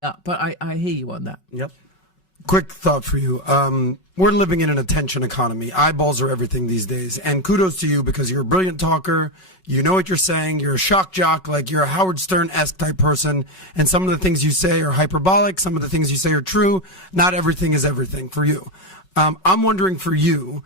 but I hear you on that. Yep. Quick thought for you. We're living in an attention economy. Eyeballs are everything these days. And kudos to you because you're a brilliant talker. You know what you're saying. You're a shock jock, like you're a Howard Stern-esque type person. And some of the things you say are hyperbolic. Some of the things you say are true. Not everything is everything for you. I'm wondering for you,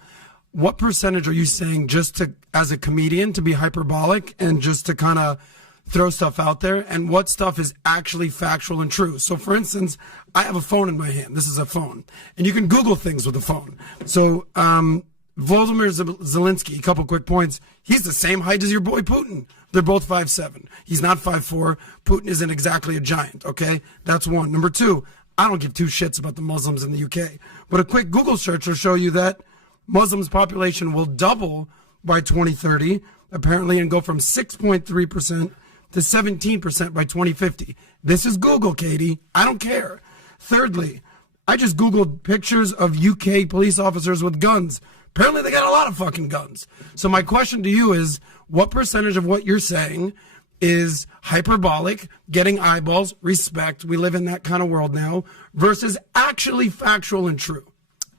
what percentage are you saying just to, as a comedian, to be hyperbolic and just to kind of throw stuff out there, and what stuff is actually factual and true? So, for instance, I have a phone in my hand. This is a phone. And you can Google things with a phone. So, Volodymyr Zelensky, a couple quick points. He's the same height as your boy Putin. They're both 5'7". He's not 5'4". Putin isn't exactly a giant, okay? That's one. Number two, I don't give two shits about the Muslims in the UK. But a quick Google search will show you that Muslims' population will double by 2030, apparently, and go from 6.3% to 17% by 2050. This is Google, Katie. I don't care. Thirdly, I just Googled pictures of UK police officers with guns. Apparently they got a lot of fucking guns. So my question to you is, what percentage of what you're saying is hyperbolic, getting eyeballs, respect, we live in that kind of world now, versus actually factual and true?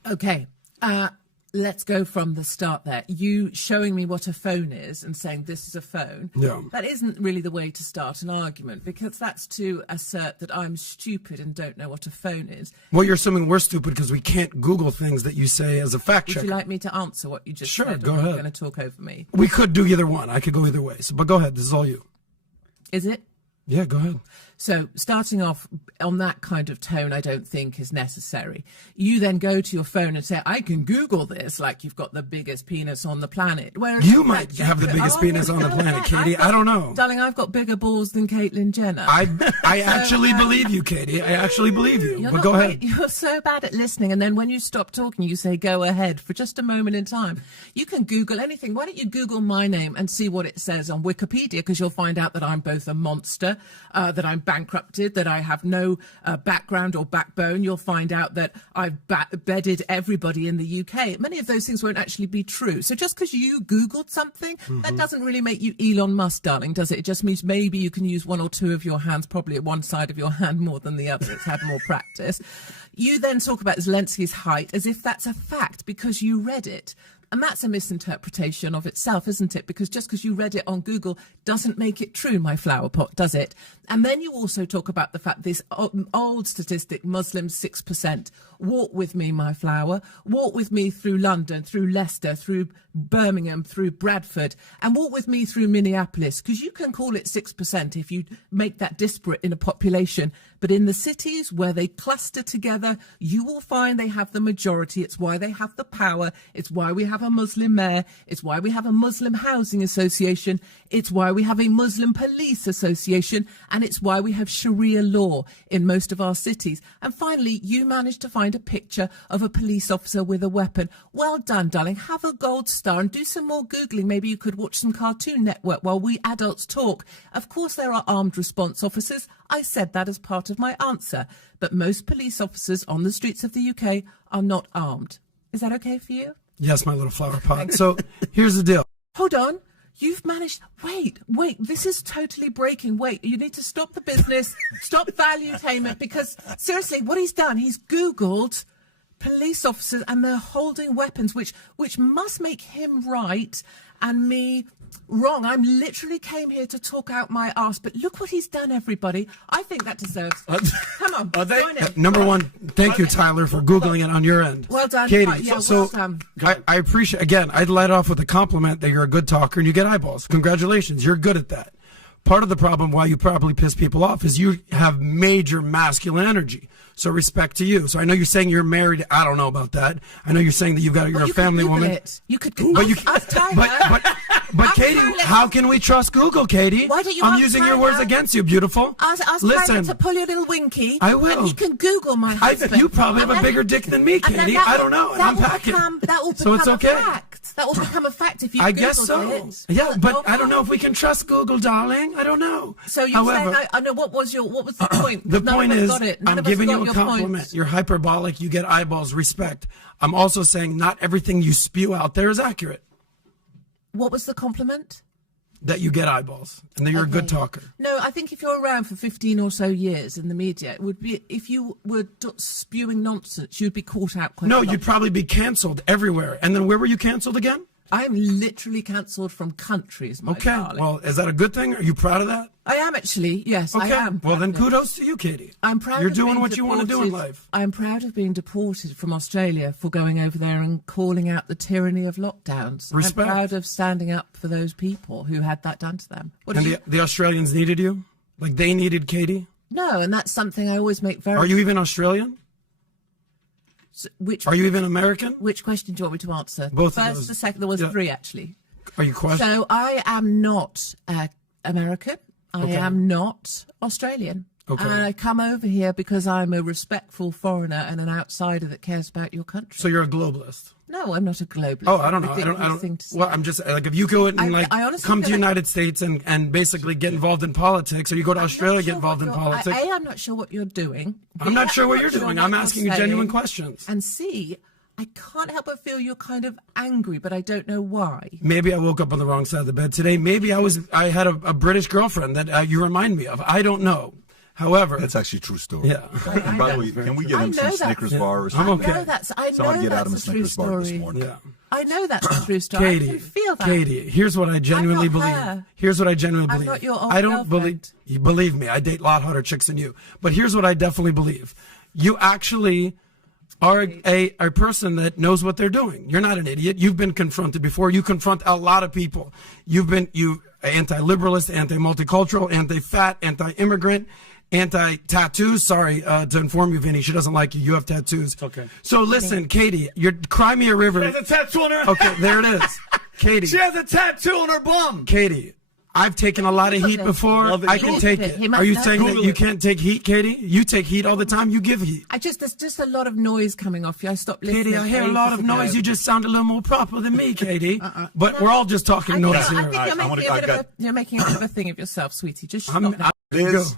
Okay. Let's go from the start there. You showing me what a phone is and saying this is a phone, that isn't really the way to start an argument, because that's to assert that I'm stupid and don't know what a phone is. Well, you're assuming we're stupid because we can't Google things that you say as a fact checker. Would you like me to answer what you just said? Sure, go ahead. You're going to talk over me. We could do either one. I could go either way. So, but go ahead. This is all you. Is it? Yeah, go ahead. So starting off on that kind of tone, I don't think is necessary. You then go to your phone and say, I can Google this, like you've got the biggest penis on the planet. Whereas you might have the biggest penis on the planet, Katie. I don't know. Darling, I've got bigger balls than Caitlyn Jenner. I actually believe you, Katie. I actually believe you. But go ahead. You're so bad at listening. And then when you stop talking, you say, go ahead for just a moment in time. You can Google anything. Why don't you Google my name and see what it says on Wikipedia? Because you'll find out that I'm both a monster, that I'm bankrupted, that I have no background or backbone. You'll find out that I've bedded everybody in the UK. Many of those things won't actually be true. So just because you Googled something, that doesn't really make you Elon Musk, darling, does it? It just means maybe you can use one or two of your hands, probably at one side of your hand more than the other. It's had more practice. You then talk about Zelensky's height as if that's a fact because you read it. And that's a misinterpretation of itself, isn't it? Because just because you read it on Google doesn't make it true, my flower pot, does it? And then you also talk about the fact this old statistic, Muslims 6%. Walk with me, my flower. Walk with me through London, through Leicester, through Birmingham, through Bradford, and walk with me through Minneapolis, because you can call it 6% if you make that disparate in a population. But in the cities where they cluster together, you will find they have the majority. It's why they have the power. It's why we have a Muslim mayor. It's why we have a Muslim housing association. It's why we have a Muslim police association. And it's why we have Sharia law in most of our cities. And finally, you managed to find a picture of a police officer with a weapon. Well done, darling. Have a gold star and do some more Googling. Maybe you could watch some Cartoon Network while we adults talk. Of course, there are armed response officers. I said that as part of my answer. But most police officers on the streets of the UK are not armed. Is that okay for you? Yes, my little flower pot. So here's the deal. Hold on. You've managed. Wait. This is totally breaking. Wait, you need to stop the business. Stop valuetainment, because seriously, what he's done, he's Googled police officers and they're holding weapons, which must make him right and me wrong. I'm literally came here to talk out my arse, but look what he's done, everybody. I think that deserves. Come on, join in. Number one, thank you, Tyler, for Googling it on your end. Well done, Katie. welcome. I appreciate, again, I'd let off with a compliment that you're a good talker and you get eyeballs. Congratulations, you're good at that. Part of the problem why you probably piss people off is you have major masculine energy. So respect to you. So I know you're saying you're married. I don't know about that. I know you're saying that you're a family woman. You could. But Katie, how can we trust Google, Katie? Why don't you? I'm using your words against you, beautiful. Listen, to pull your little winky. I will. And he can Google my husband. You probably have a bigger dick than me, Katie. I don't know. And I'm packing. That will become so it's okay. a fact. That will become a fact if you. I guess so. It. Yeah, but I don't know if we can trust Google, darling. I don't know. So you're saying I know what was the point? The point is, I'm giving you a compliment. You're hyperbolic. You get eyeballs. Respect. I'm also saying not everything you spew out there is accurate. What was the compliment? that you get eyeballs and that you're a good talker. No, I think if you're around for 15 or so years in the media, it would be, if you were spewing nonsense, you'd be caught out quite a lot. No, you'd probably be cancelled everywhere. And then where were you cancelled again? I'm literally cancelled from countries, my darling. Well, is that a good thing? Are you proud of that? I am actually, yes, Okay. I am. Well, then kudos to you, Katie. I'm proud You're of doing being what you want to do in life. I'm proud of being deported from Australia for going over there and calling out the tyranny of lockdowns. Respect. I'm proud of standing up for those people who had that done to them. And the Australians needed you? Like they needed Katie? No, and that's something I always make very... Are you even Australian? Which, Are you even American? Which question do you want me to answer? Both First, of those. the second, there was three actually. Are you questioning? So I am not American. I am not Australian. Okay. And I come over here because I'm a respectful foreigner and an outsider that cares about your country. So you're a globalist? No, I'm not a globalist. Oh, I don't know. Well, I'm just like, if you go and I honestly come to the feel United States and basically get involved in politics, or you go to Australia, get involved in politics. I'm not sure what you're doing. I'm not sure what you're doing. I'm asking you genuine questions. And C, I can't help but feel you're kind of angry, but I don't know why. Maybe I woke up on the wrong side of the bed today. Maybe I had a British girlfriend that you remind me of. I don't know. However, that's actually a true story. Yeah. And by the way, can we get him some Snickers bars? I'm okay. Someone get Adam a Snickers bar this morning. Yeah. I know that's a true story. Katie, I can feel that. Katie, here's what I genuinely believe. Her. Here's what I genuinely I'm believe. not your old I don't girlfriend. believe me. I date a lot hotter chicks than you. But here's what I definitely believe. You actually are a person that knows what they're doing. You're not an idiot. You've been confronted before. You confront a lot of people. You anti-liberalist, anti-multicultural, anti-fat, anti-immigrant, anti-tattoos. Sorry to inform you, Vinny. She doesn't like you. You have tattoos. Okay. So listen, Katie, you're Cry Me a River. She has a tattoo on her. Okay, there it is. Katie. She has a tattoo on her bum. Katie, I've taken a lot of heat before. I can take it. Are you saying that you can't take heat, Katie? You take heat all the time. You give heat. There's just a lot of noise coming off you. I stopped listening. Katie, I hear a lot of noise. You just sound a little more proper than me, Katie. But we're all just talking noise here. I think you're making a bit of a thing of yourself, sweetie. Just stop. Liz,